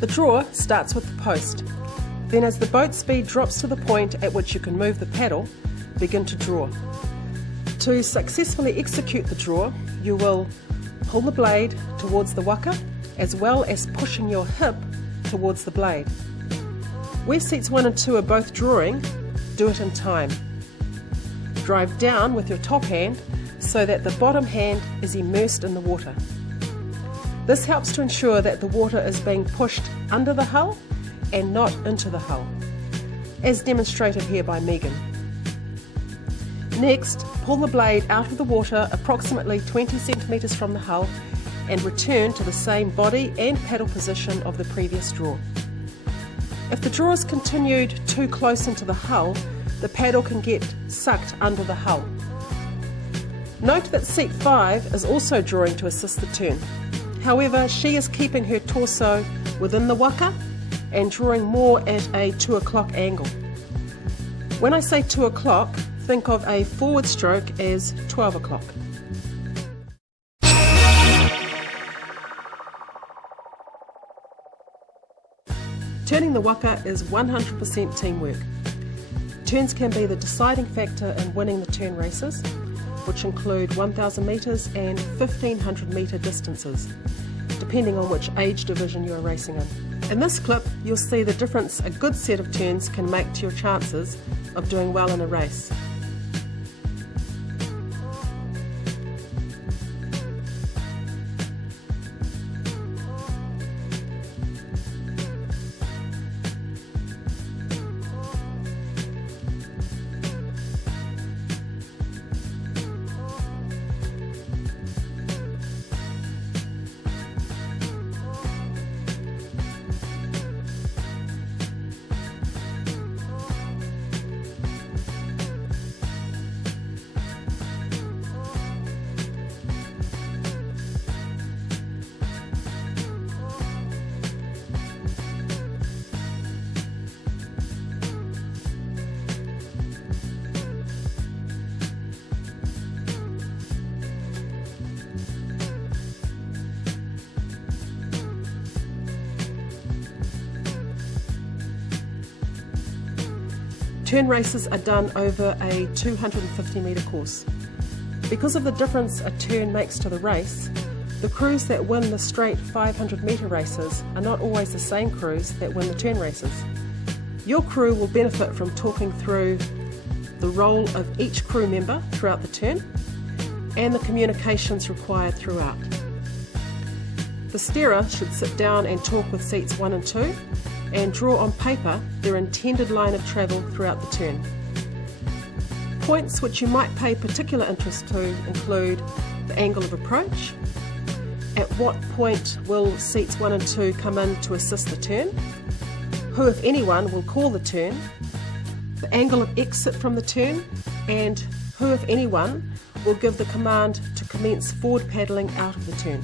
The draw starts with the post. Then as the boat speed drops to the point at which you can move the paddle, begin to draw. To successfully execute the draw, you will pull the blade towards the waka as well as pushing your hip towards the blade. Where seats 1 and 2 are both drawing, do it in time. Drive down with your top hand so that the bottom hand is immersed in the water. This helps to ensure that the water is being pushed under the hull and not into the hull, as demonstrated here by Megan. Next, pull the blade out of the water approximately 20 centimetres from the hull and return to the same body and paddle position of the previous draw. If the draw is continued too close into the hull, the paddle can get sucked under the hull. Note that seat 5 is also drawing to assist the turn. However, she is keeping her torso within the waka and drawing more at a 2 o'clock angle. When I say 2 o'clock, think of a forward stroke as 12 o'clock. Turning the waka is 100% teamwork. Turns can be the deciding factor in winning the turn races, which include 1,000 metres and 1,500 metre distances, depending on which age division you are racing in. In this clip, you'll see the difference a good set of turns can make to your chances of doing well in a race. Turn races are done over a 250 metre course. Because of the difference a turn makes to the race, the crews that win the straight 500 metre races are not always the same crews that win the turn races. Your crew will benefit from talking through the role of each crew member throughout the turn and the communications required throughout. The steerer should sit down and talk with seats 1 and 2 and draw on paper their intended line of travel throughout the turn. Points which you might pay particular interest to include the angle of approach, at what point will seats 1 and 2 come in to assist the turn, who if anyone will call the turn, the angle of exit from the turn, and who if anyone will give the command to commence forward paddling out of the turn.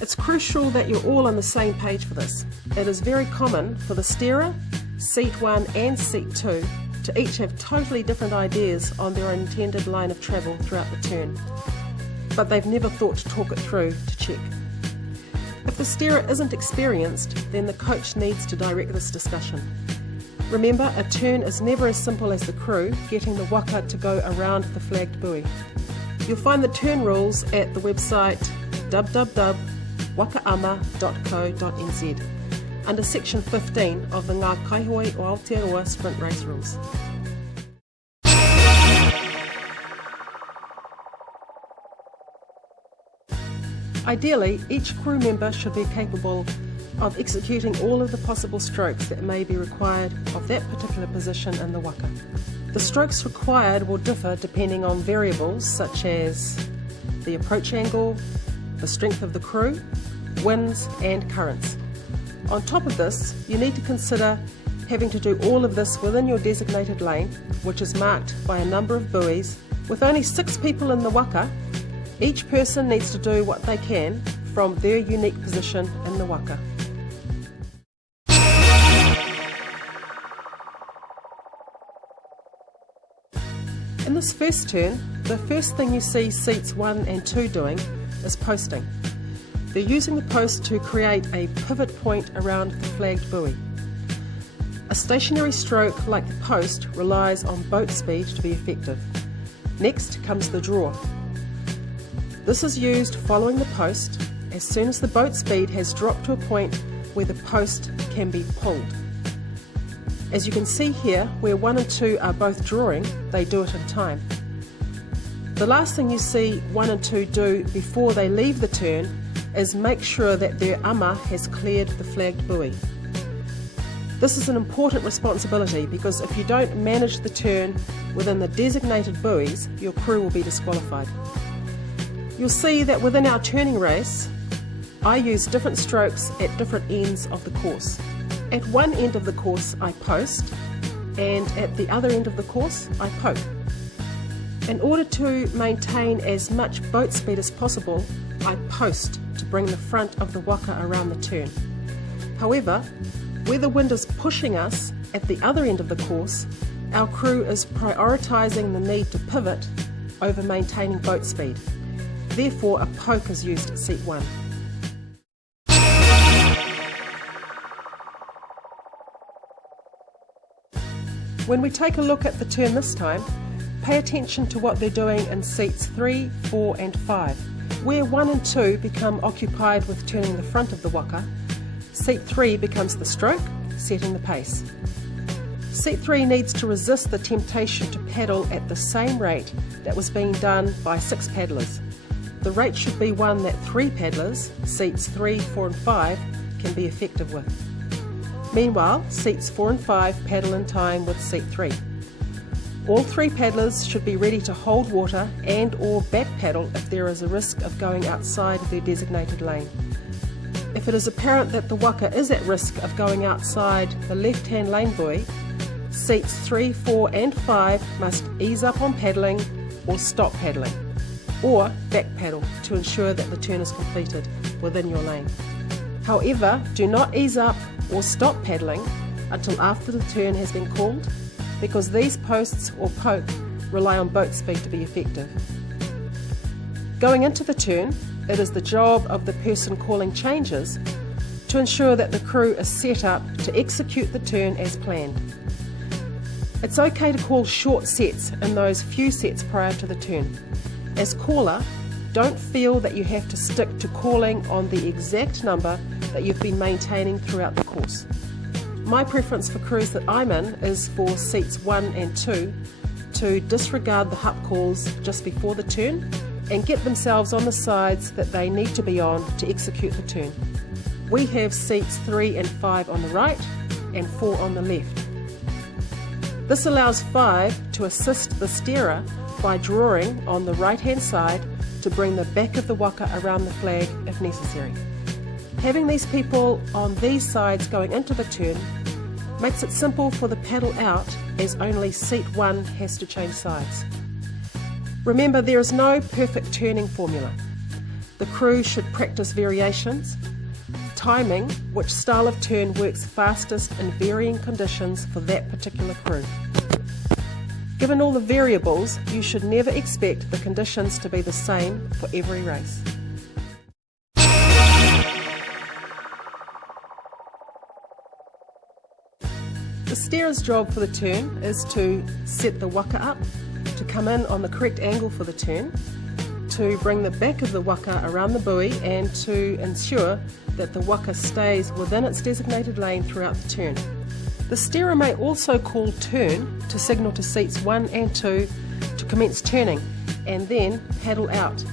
It's crucial that you're all on the same page for this. It is very common for the steerer, seat 1 and seat 2 to each have totally different ideas on their intended line of travel throughout the turn, but they've never thought to talk it through to check. If the steerer isn't experienced, then the coach needs to direct this discussion. Remember, a turn is never as simple as the crew getting the waka to go around the flagged buoy. You'll find the turn rules at the website www.wakaama.co.nz under section 15 of the Ngā Kaihoe o Aotearoa sprint race rules. Ideally, each crew member should be capable of executing all of the possible strokes that may be required of that particular position in the waka. The strokes required will differ depending on variables such as the approach angle, the strength of the crew, winds and currents. On top of this, you need to consider having to do all of this within your designated lane, which is marked by a number of buoys. With only 6 people in the waka, each person needs to do what they can from their unique position in the waka. In this first turn, the first thing you see seats 1 and 2 doing is posting. They're using the post to create a pivot point around the flagged buoy. A stationary stroke like the post relies on boat speed to be effective. Next comes the draw. This is used following the post as soon as the boat speed has dropped to a point where the post can be pulled. As you can see here, where 1 and 2 are both drawing, they do it in time. The last thing you see 1 and 2 do before they leave the turn is make sure that their ama has cleared the flagged buoy. This is an important responsibility because if you don't manage the turn within the designated buoys, your crew will be disqualified. You'll see that within our turning race, I use different strokes at different ends of the course. At one end of the course I post, and at the other end of the course I poke. In order to maintain as much boat speed as possible, I post to bring the front of the waka around the turn. However, where the wind is pushing us at the other end of the course, our crew is prioritising the need to pivot over maintaining boat speed. Therefore, a poke is used at seat 1. When we take a look at the turn this time, pay attention to what they're doing in seats 3, 4 and 5. Where 1 and 2 become occupied with turning the front of the waka, seat 3 becomes the stroke, setting the pace. Seat 3 needs to resist the temptation to paddle at the same rate that was being done by 6 paddlers. The rate should be one that 3 paddlers, seats 3, 4 and 5, can be effective with. Meanwhile, seats 4 and 5 paddle in time with seat 3. All 3 paddlers should be ready to hold water and or back paddle if there is a risk of going outside their designated lane. If it is apparent that the waka is at risk of going outside the left-hand lane buoy, seats 3, 4 and 5 must ease up on paddling or stop paddling, or back paddle to ensure that the turn is completed within your lane. However, do not ease up or stop paddling until after the turn has been called, because these posts or poke rely on boat speed to be effective. Going into the turn, it is the job of the person calling changes to ensure that the crew is set up to execute the turn as planned. It's okay to call short sets in those few sets prior to the turn. As caller, don't feel that you have to stick to calling on the exact number that you've been maintaining throughout the course. My preference for crews that I'm in is for seats 1 and 2 to disregard the hup calls just before the turn and get themselves on the sides that they need to be on to execute the turn. We have seats 3 and 5 on the right and 4 on the left. This allows 5 to assist the steerer by drawing on the right hand side to bring the back of the waka around the flag if necessary. Having these people on these sides going into the turn makes it simple for the paddle out, as only seat 1 has to change sides. Remember, there is no perfect turning formula. The crew should practice variations, timing which style of turn works fastest in varying conditions for that particular crew. Given all the variables, you should never expect the conditions to be the same for every race. The steerer's job for the turn is to set the waka up, to come in on the correct angle for the turn, to bring the back of the waka around the buoy and to ensure that the waka stays within its designated lane throughout the turn. The steerer may also call turn to signal to seats 1 and 2 to commence turning, and then paddle out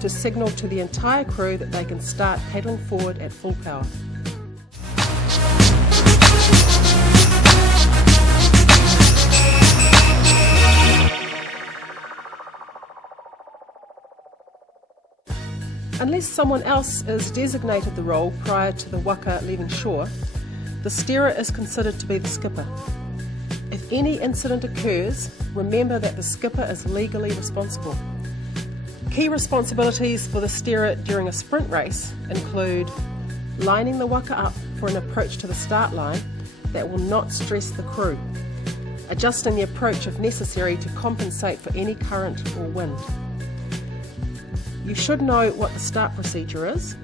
to signal to the entire crew that they can start paddling forward at full power. Unless someone else is designated the role prior to the waka leaving shore, the steerer is considered to be the skipper. If any incident occurs, remember that the skipper is legally responsible. Key responsibilities for the steerer during a sprint race include lining the waka up for an approach to the start line that will not stress the crew, adjusting the approach if necessary to compensate for any current or wind. You should know what the start procedure is,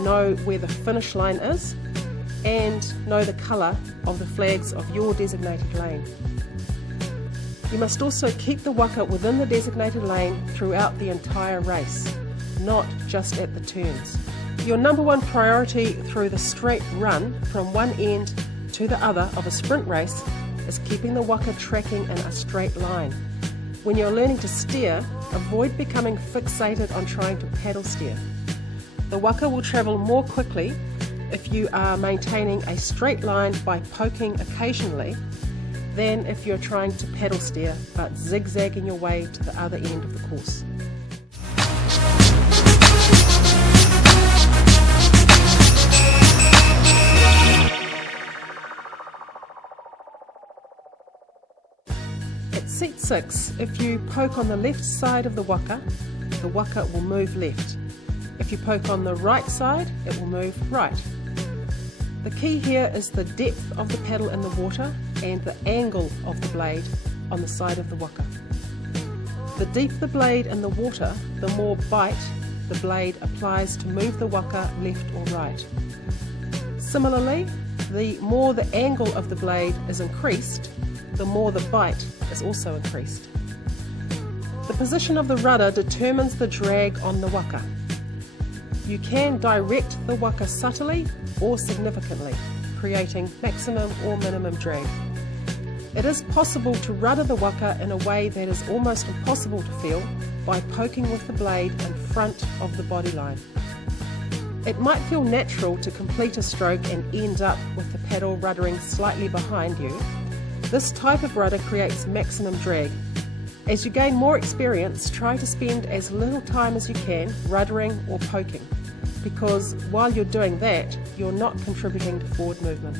know where the finish line is, and know the colour of the flags of your designated lane. You must also keep the waka within the designated lane throughout the entire race, not just at the turns. Your number one priority through the straight run from one end to the other of a sprint race is keeping the waka tracking in a straight line. When you're learning to steer, avoid becoming fixated on trying to paddle steer. The waka will travel more quickly if you are maintaining a straight line by poking occasionally than if you're trying to paddle steer but zigzagging your way to the other end of the course. At seat 6, if you poke on the left side of the waka will move left. If you poke on the right side, it will move right. The key here is the depth of the paddle in the water and the angle of the blade on the side of the waka. The deeper the blade in the water, the more bite the blade applies to move the waka left or right. Similarly, the more the angle of the blade is increased, the more the bite is also increased. The position of the rudder determines the drag on the waka. You can direct the waka subtly or significantly, creating maximum or minimum drag. It is possible to rudder the waka in a way that is almost impossible to feel by poking with the blade in front of the body line. It might feel natural to complete a stroke and end up with the paddle ruddering slightly behind you. This type of rudder creates maximum drag. As you gain more experience, try to spend as little time as you can ruddering or poking, because while you're doing that, you're not contributing to forward movement.